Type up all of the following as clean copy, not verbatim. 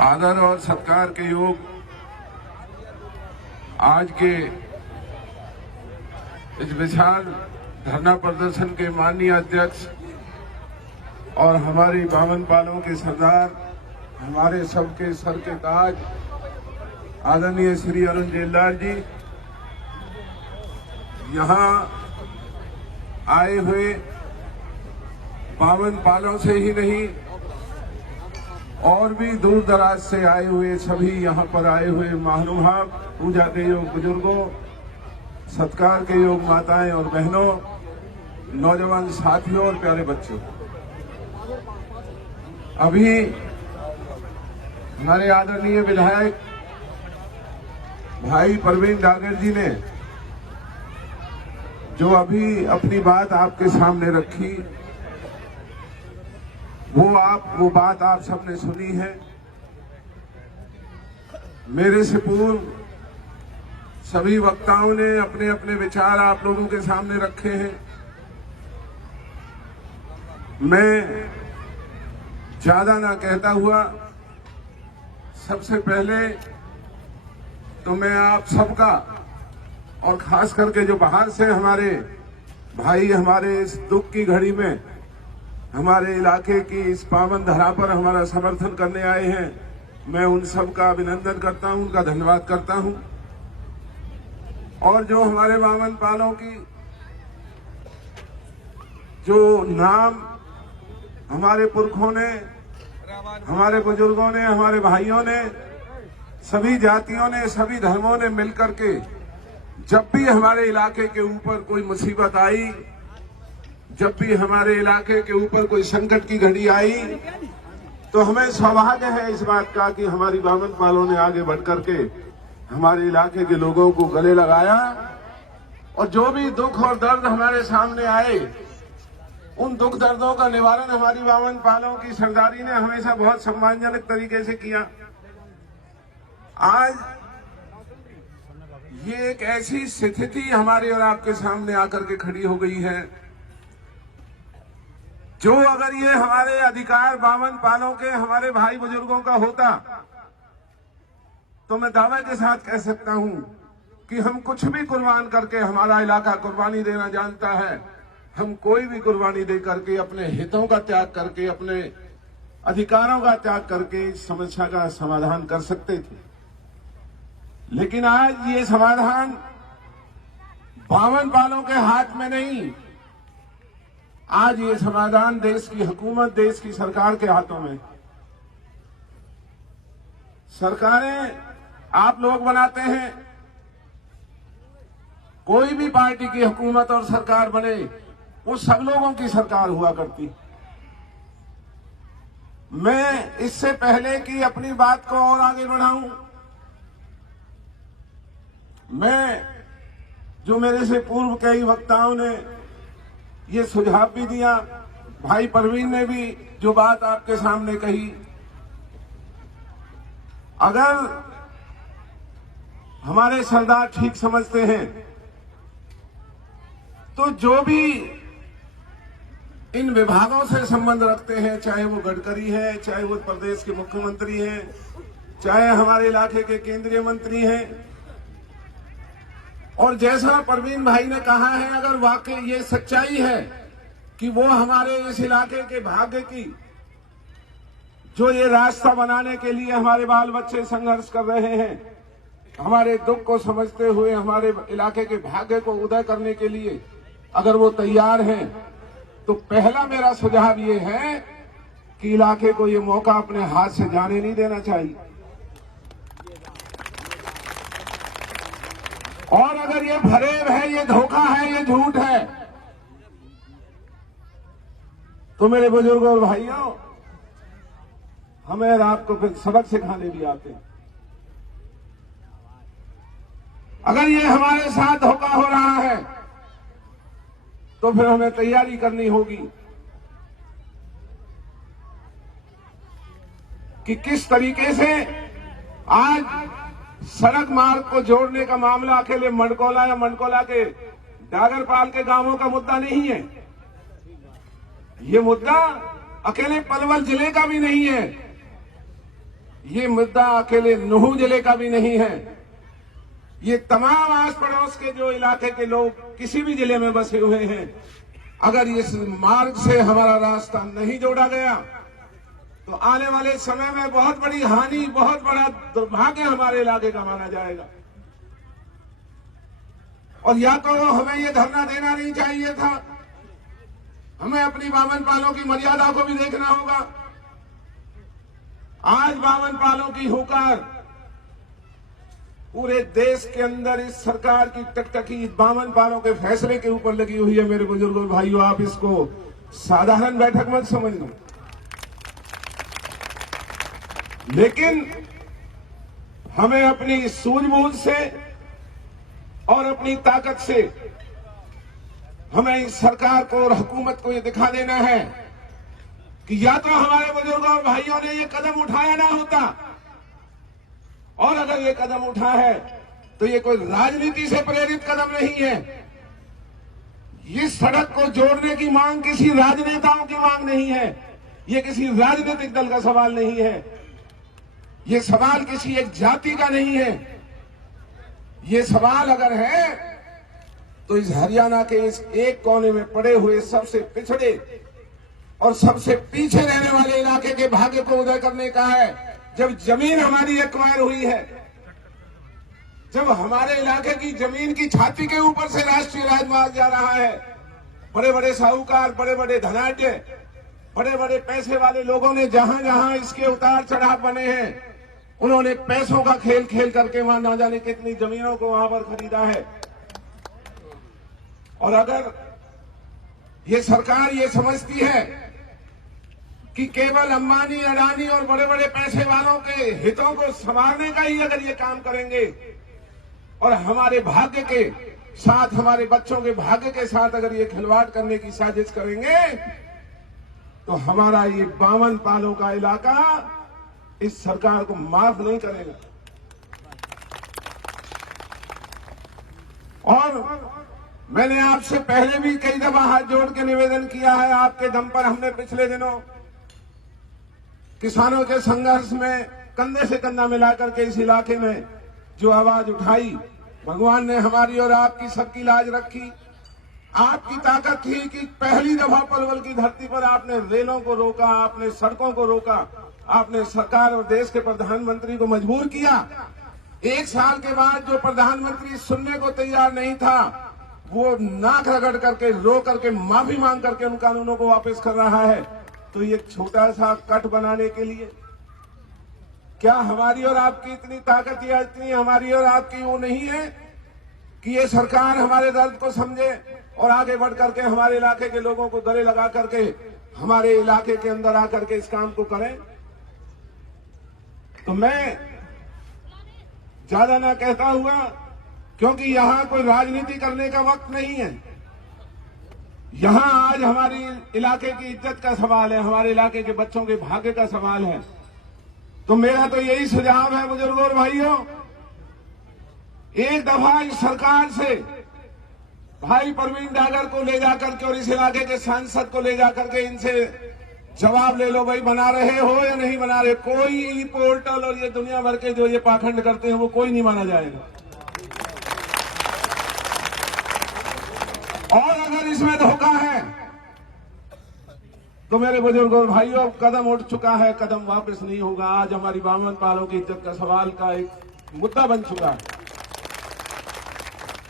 आदर और सत्कार के योग आज के इस विशाल धरना प्रदर्शन के माननीय अध्यक्ष और हमारी बावन पालों के सरदार, हमारे सबके सर के ताज आदरणीय श्री अरुण जेलदार जी, यहाँ आए हुए बावन पालों से ही नहीं और भी दूर दराज से आए हुए सभी यहाँ पर आए हुए महानुभाव, पूजा के योग बुजुर्गों, सत्कार के योग माताएं और बहनों, नौजवान साथियों और प्यारे बच्चों, अभी हमारे आदरणीय विधायक भाई परवीन डागर जी ने जो अभी अपनी बात आपके सामने रखी, वो बात आप सबने सुनी है। मेरे से पूर्व सभी वक्ताओं ने अपने अपने विचार आप लोगों के सामने रखे हैं। मैं ज्यादा ना कहता हुआ सबसे पहले तो मैं आप सबका और खास करके जो बाहर से हमारे भाई हमारे इस दुख की घड़ी में हमारे इलाके की इस पावन धरा पर हमारा समर्थन करने आए हैं, मैं उन सब का अभिनंदन करता हूं, उनका धन्यवाद करता हूं। और जो हमारे बावन पालों की जो नाम हमारे पुरखों ने, हमारे बुजुर्गों ने, हमारे भाइयों ने, सभी जातियों ने, सभी धर्मों ने मिलकर के जब भी हमारे इलाके के ऊपर कोई मुसीबत आई, जब भी हमारे इलाके के ऊपर कोई संकट की घड़ी आई, तो हमें सौभाग्य है इस बात का कि हमारी बावन पालों ने आगे बढ़कर के हमारे इलाके के लोगों को गले लगाया और जो भी दुख और दर्द हमारे सामने आए, उन दुख दर्दों का निवारण हमारी बावन पालों की सरदारी ने हमेशा बहुत सम्मानजनक तरीके से किया। आज ये एक ऐसी स्थिति हमारे और आपके सामने आकर के खड़ी हो गई है जो अगर ये हमारे अधिकार बावन पालों के हमारे भाई बुजुर्गों का होता तो मैं दावे के साथ कह सकता हूं कि हम कुछ भी कुर्बान करके, हमारा इलाका कुर्बानी देना जानता है, हम कोई भी कुर्बानी दे करके, अपने हितों का त्याग करके, अपने अधिकारों का त्याग करके इस समस्या का समाधान कर सकते थे। लेकिन आज ये समाधान बावन पालों के हाथ में नहीं, आज ये समाधान देश की हुकूमत, देश की सरकार के हाथों में। सरकारें आप लोग बनाते हैं, कोई भी पार्टी की हुकूमत और सरकार बने वो सब लोगों की सरकार हुआ करती। मैं इससे पहले कि अपनी बात को और आगे बढ़ाऊं, मैं जो मेरे से पूर्व कई वक्ताओं ने ये सुझाव भी दिया, भाई परवीन ने भी जो बात आपके सामने कही, अगर हमारे सरदार ठीक समझते हैं तो जो भी इन विभागों से संबंध रखते हैं, चाहे वो गडकरी है, चाहे वो प्रदेश के मुख्यमंत्री हैं, चाहे हमारे इलाके के केंद्रीय मंत्री हैं, और जैसा परवीन भाई ने कहा है, अगर वाकई ये सच्चाई है कि वो हमारे इस इलाके के भाग्य की जो ये रास्ता बनाने के लिए हमारे बाल बच्चे संघर्ष कर रहे हैं, हमारे दुख को समझते हुए हमारे इलाके के भाग्य को उदय करने के लिए अगर वो तैयार हैं, तो पहला मेरा सुझाव ये है कि इलाके को ये मौका अपने हाथ से जाने नहीं देना चाहिए। और अगर ये फरेब है, ये धोखा है, ये झूठ है, तो मेरे बुजुर्गों और भाइयों, हमें रात को फिर सबक सिखाने भी आते हैं। अगर ये हमारे साथ धोखा हो रहा है तो फिर हमें तैयारी करनी होगी कि किस तरीके से आज सड़क मार्ग को जोड़ने का मामला अकेले मंडकोला या मंडकोला के डागरपाल के गांवों का मुद्दा नहीं है। ये मुद्दा अकेले पलवल जिले का भी नहीं है। ये मुद्दा अकेले नुहू जिले का भी नहीं है। ये तमाम आस पड़ोस के जो इलाके के लोग किसी भी जिले में बसे हुए हैं, अगर इस मार्ग से हमारा रास्ता नहीं जोड़ा गया तो आने वाले समय में बहुत बड़ी हानि, बहुत बड़ा दुर्भाग्य हमारे इलाके का माना जाएगा। और या तो हमें ये धरना देना नहीं चाहिए था, हमें अपनी बावन पालों की मर्यादा को भी देखना होगा। आज बावन पालों की होकर पूरे देश के अंदर इस सरकार की टकटकी बावन पालों के फैसले के ऊपर लगी हुई है। मेरे बुजुर्गों भाइयों, आप इसको साधारण बैठक मत समझ लो, लेकिन हमें अपनी सूझबूझ से और अपनी ताकत से हमें इस सरकार को और हुकूमत को ये दिखा देना है कि या तो हमारे बुजुर्गों और भाइयों ने ये कदम उठाया ना होता, और अगर ये कदम उठा है तो ये कोई राजनीति से प्रेरित कदम नहीं है। इस सड़क को जोड़ने की मांग किसी राजनेताओं की मांग नहीं है, ये किसी राजनीतिक दल का सवाल नहीं है, ये सवाल किसी एक जाति का नहीं है। ये सवाल अगर है तो इस हरियाणा के इस एक कोने में पड़े हुए सबसे पिछड़े और सबसे पीछे रहने वाले इलाके के भाग्य को उदय करने का है। जब जमीन हमारी एक्वायर हुई है, जब हमारे इलाके की जमीन की छाती के ऊपर से राष्ट्रीय राजमार्ग जा रहा है, बड़े बड़े साहूकार, बड़े बड़े धनाढ्य, बड़े बड़े पैसे वाले लोगों ने जहां जहां इसके उतार चढ़ाव बने हैं, उन्होंने पैसों का खेल खेल करके वहां ना जाने कितनी जमीनों को वहां पर खरीदा है। और अगर ये सरकार ये समझती है कि केवल अंबानी, अडानी और बड़े बड़े पैसे वालों के हितों को संवारने का ही अगर ये काम करेंगे और हमारे भाग्य के साथ, हमारे बच्चों के भाग्य के साथ अगर ये खिलवाड़ करने की साजिश करेंगे तो हमारा ये 52 पालों का इलाका इस सरकार को माफ नहीं करेगा। और मैंने आपसे पहले भी कई दफा हाथ जोड़ के निवेदन किया है, आपके दम पर हमने पिछले दिनों किसानों के संघर्ष में कंधे से कंधा मिलाकर के इस इलाके में जो आवाज उठाई, भगवान ने हमारी और आपकी सबकी लाज रखी। आपकी ताकत थी कि पहली दफा पलवल की धरती पर आपने रेलों को रोका, आपने सड़कों को रोका, आपने सरकार और देश के प्रधानमंत्री को मजबूर किया। एक साल के बाद जो प्रधानमंत्री सुनने को तैयार नहीं था, वो नाक रगड़ करके, रो करके, माफी मांग करके उन कानूनों को वापस कर रहा है। तो ये छोटा सा कट बनाने के लिए क्या हमारी और आपकी इतनी ताकत या इतनी हमारी और आपकी वो नहीं है कि ये सरकार हमारे दर्द को समझे और आगे बढ़ करके हमारे इलाके के लोगों को गले लगा करके हमारे इलाके के अंदर आकर के इस काम को करें? तो मैं ज्यादा ना कहता हुआ, क्योंकि यहां कोई राजनीति करने का वक्त नहीं है, यहां आज हमारी इलाके की इज्जत का सवाल है, हमारे इलाके के बच्चों के भाग्य का सवाल है। तो मेरा तो यही सुझाव है बुजुर्गों और भाइयों, एक दफा इस सरकार से भाई परवीन डागर को ले जाकर के और इस इलाके के सांसद को ले जाकर के इनसे जवाब ले लो, भाई बना रहे हो या नहीं बना रहे। कोई ई पोर्टल और ये दुनिया भर के जो ये पाखंड करते हैं वो कोई नहीं माना जाएगा। और अगर इसमें धोखा है तो मेरे बुजुर्गों भाइयों, कदम उठ चुका है, कदम वापस नहीं होगा। आज हमारी 52 पालों की इज्जत का सवाल का एक मुद्दा बन चुका है।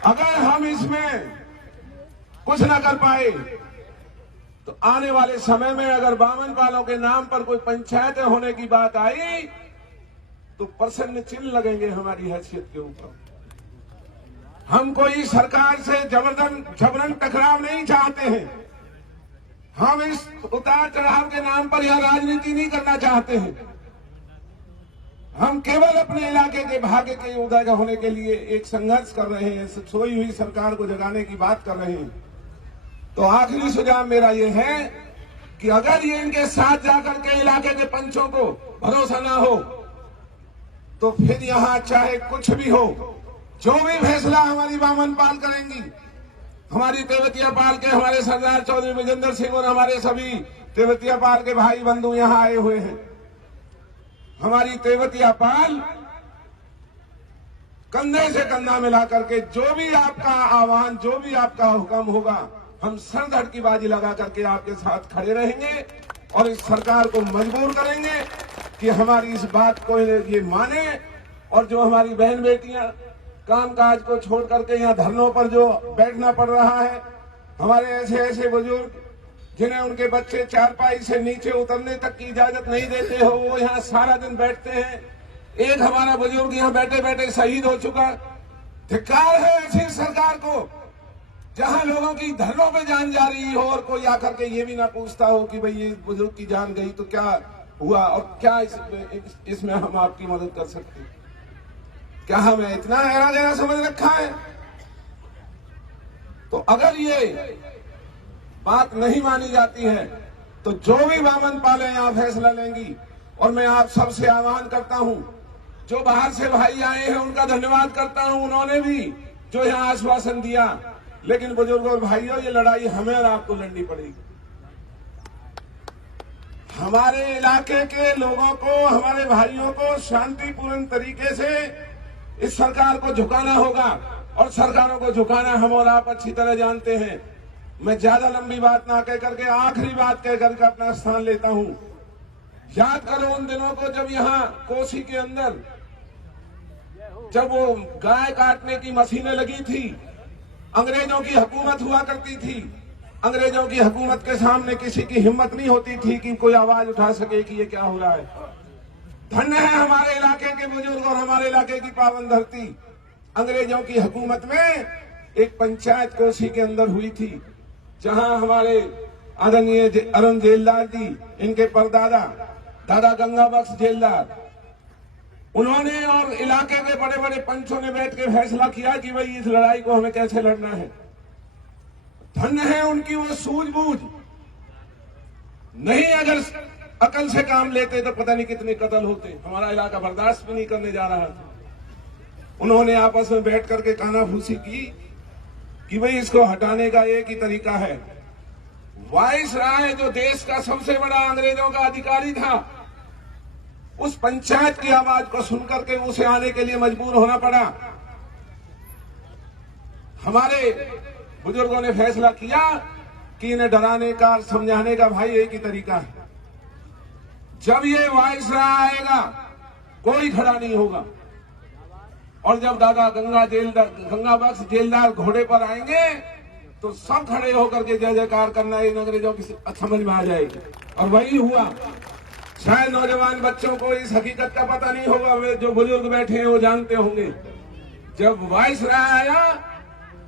अगर हम इसमें कुछ न कर पाए तो आने वाले समय में अगर 52 पालों के नाम पर कोई पंचायतें होने की बात आई तो प्रसन्न चिन्ह लगेंगे हमारी हैसियत के ऊपर। हम कोई सरकार से जबरन टकराव नहीं चाहते हैं, हम इस उतार चढ़ाव के नाम पर यह राजनीति नहीं करना चाहते हैं। हम केवल अपने इलाके के भाग्य के उदय होने के लिए एक संघर्ष कर रहे हैं, सोई हुई सरकार को जगाने की बात कर रहे हैं। तो आखिरी सुझाव मेरा ये है कि अगर ये इनके साथ जाकर के इलाके के पंचों को भरोसा ना हो तो फिर यहां चाहे कुछ भी हो, जो भी फैसला हमारी 52 पाल करेंगी, हमारी तेवतिया पाल के हमारे सरदार चौधरी विजेंद्र सिंह और हमारे सभी तेवतिया पाल के भाई बंधु यहां आए हुए हैं, हमारी तेवतिया पाल कंधे से कंधा मिला करके जो भी आपका आह्वान, जो भी आपका हुक्म होगा, हम सर धड़ की बाजी लगा करके आपके साथ खड़े रहेंगे और इस सरकार को मजबूर करेंगे कि हमारी इस बात को ये माने। और जो हमारी बहन बेटियां कामकाज को छोड़ करके यहाँ धरनों पर जो बैठना पड़ रहा है, हमारे ऐसे ऐसे बुजुर्ग जिन्हें उनके बच्चे चारपाई से नीचे उतरने तक की इजाजत नहीं देते हो, वो यहाँ सारा दिन बैठते हैं। एक हमारा बुजुर्ग यहाँ बैठे बैठे शहीद हो चुका। धिक्कार है ऐसी सरकार को जहां लोगों की धरनों पे जान जा रही हो और कोई आकर के ये भी ना पूछता हो कि भाई ये बुजुर्ग की जान गई तो क्या हुआ और क्या इसमें हम आपकी मदद कर सकते हैं। क्या हमें इतना गहरा गहरा समझ रखा है? तो अगर ये बात नहीं मानी जाती है तो जो भी वामन पाले यहाँ फैसला लेंगी। और मैं आप सबसे आह्वान करता हूं, जो बाहर से भाई आए हैं उनका धन्यवाद करता हूं, उन्होंने भी जो यहाँ आश्वासन दिया। लेकिन बुजुर्गों और भाइयों, ये लड़ाई हमें और आपको लड़नी पड़ेगी। हमारे इलाके के लोगों को, हमारे भाइयों को शांतिपूर्ण तरीके से इस सरकार को झुकाना होगा। और सरकारों को झुकाना हम और आप अच्छी तरह जानते हैं। मैं ज्यादा लंबी बात ना कह करके आखिरी बात कह करके अपना स्थान लेता हूं। याद करो उन दिनों को जब यहाँ कोसी के अंदर जब वो गाय काटने की मशीनें लगी थी, अंग्रेजों की हुकूमत हुआ करती थी। अंग्रेजों की हुकूमत के सामने किसी की हिम्मत नहीं होती थी कि कोई आवाज उठा सके कि ये क्या हो रहा है। धन्य है हमारे इलाके के बुजुर्ग और हमारे इलाके की पावन धरती। अंग्रेजों की हुकूमत में एक पंचायत कोसी के अंदर हुई थी, जहां हमारे आदरणीय अरुण जेलदार जी, इनके परदादा दादा गंगा बख्श जेलदार, उन्होंने और इलाके के बड़े बड़े पंचों ने बैठ के फैसला किया कि भाई इस लड़ाई को हमें कैसे लड़ना है। धन्य है उनकी वो सूझबूझ। नहीं अगर अकल से काम लेते तो पता नहीं कितने कत्ल होते। हमारा इलाका बर्दाश्त भी नहीं करने जा रहा था। उन्होंने आपस में बैठ करके कानाफूसी की कि भाई इसको हटाने का एक ही तरीका है। वाइसराय जो देश का सबसे बड़ा अंग्रेजों का अधिकारी था, उस पंचायत की आवाज को सुनकर के उसे आने के लिए मजबूर होना पड़ा। हमारे बुजुर्गों ने फैसला किया कि इन्हें डराने का, समझाने का भाई एक ही तरीका है। जब ये वाइसराय आएगा कोई खड़ा नहीं होगा। और जब दादा गंगा बख्श जेलदार घोड़े पर आएंगे तो सब खड़े होकर के जय जयकार करना इन अंग्रेजों की समझ में आ जाएगी। और वही हुआ। शायद नौजवान बच्चों को इस हकीकत का पता नहीं होगा, वे जो बुजुर्ग बैठे हैं वो जानते होंगे। जब वाइसराय आया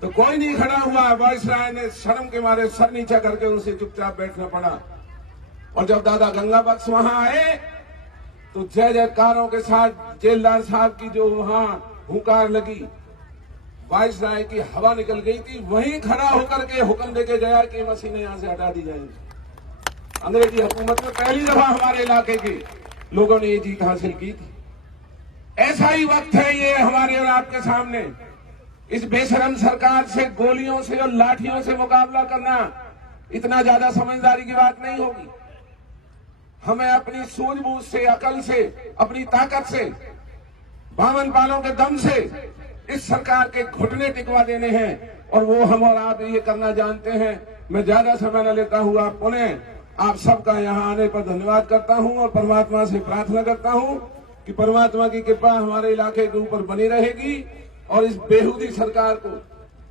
तो कोई नहीं खड़ा हुआ। वाइसराय ने शर्म के मारे सर नीचा करके उसे चुपचाप बैठना पड़ा। और जब दादा गंगा बख्श वहां आए तो जय जयकारों के साथ जेलदार साहब की जो वहां हुंकार लगी, वाइसराय की हवा निकल गई थी। वहीं खड़ा होकर के हुक्म देके गया कि मशीनें यहां से हटा दी जाएंगी। अंग्रेजी हुकूमत में पहली दफा हमारे इलाके के लोगों ने ये जीत हासिल की थी। ऐसा ही वक्त है ये हमारे और आपके सामने। इस बेशरम सरकार से गोलियों से और लाठियों से मुकाबला करना इतना ज्यादा समझदारी की बात नहीं होगी। हमें अपनी सूझबूझ से, अकल से, अपनी ताकत से, बावन पालों के दम से इस सरकार के घुटने टिकवा देने हैं। और वो हम और आप ये करना जानते हैं। मैं ज्यादा समय न लेता हुआ पुनः आप सबका यहाँ आने पर धन्यवाद करता हूँ और परमात्मा से प्रार्थना करता हूँ कि परमात्मा की कृपा हमारे इलाके के ऊपर बनी रहेगी। और इस बेहूदी सरकार को,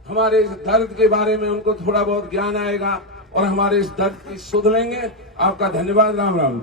हमारे इस दर्द के बारे में उनको थोड़ा बहुत ज्ञान आएगा और हमारे इस दर्द की सुध लेंगे। आपका धन्यवाद। राम राम।